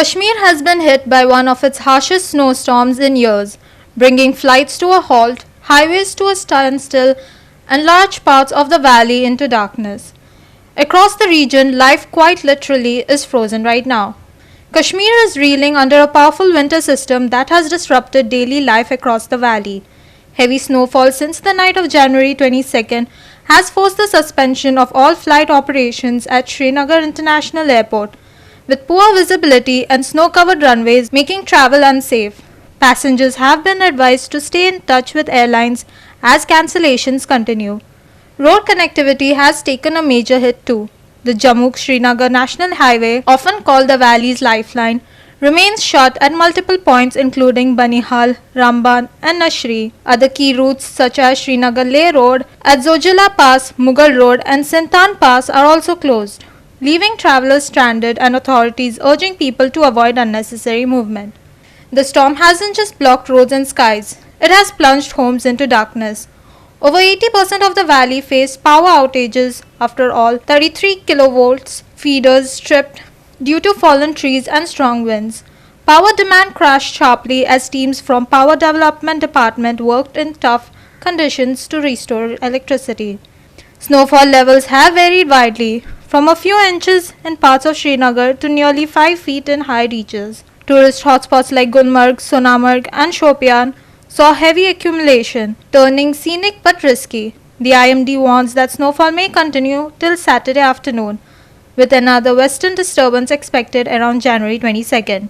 Kashmir has been hit by one of its harshest snowstorms in years, bringing flights to a halt, highways to a standstill, and large parts of the valley into darkness. Across the region, life quite literally is frozen right now. Kashmir is reeling under a powerful winter system that has disrupted daily life across the valley. Heavy snowfall since the night of January 22nd has forced the suspension of all flight operations at Srinagar International Airport, with poor visibility and snow-covered runways making travel unsafe. Passengers have been advised to stay in touch with airlines as cancellations continue. Road connectivity has taken a major hit too. The Jammu-Srinagar National Highway, often called the valley's lifeline, remains shut at multiple points including Banihal, Ramban and Nashri. Other key routes such as Srinagar-Leh Road, at Zojila Pass, Mughal Road and Sintan Pass are also closed, leaving travelers stranded and authorities urging people to avoid unnecessary movement. The storm hasn't just blocked roads and skies, it has plunged homes into darkness. Over 80% of the valley faced power outages. After all, 33 kilovolts feeders stripped due to fallen trees and strong winds. Power demand crashed sharply as teams from Power Development Department worked in tough conditions to restore electricity. Snowfall levels have varied widely, from a few inches in parts of Srinagar to nearly 5 feet in high reaches. Tourist hotspots like Gulmarg, Sonamarg and Shopian saw heavy accumulation, turning scenic but risky. The IMD warns that snowfall may continue till Saturday afternoon, with another western disturbance expected around January 22nd.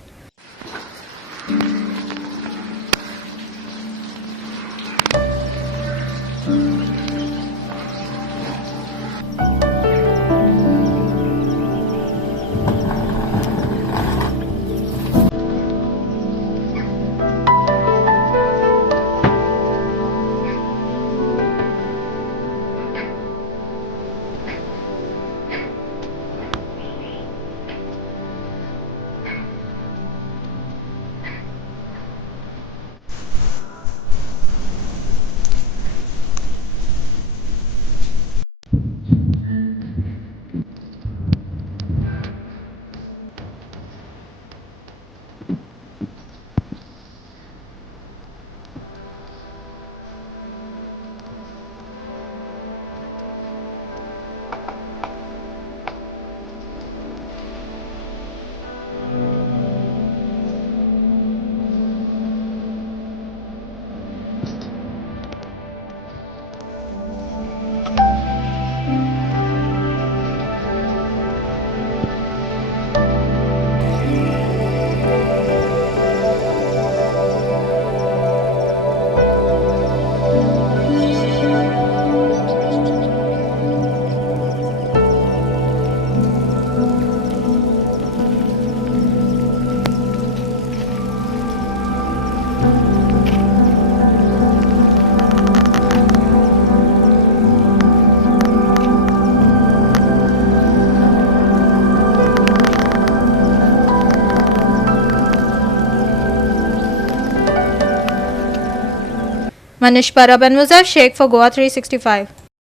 Manish Parab and Muzaff Sheikh for GOA365.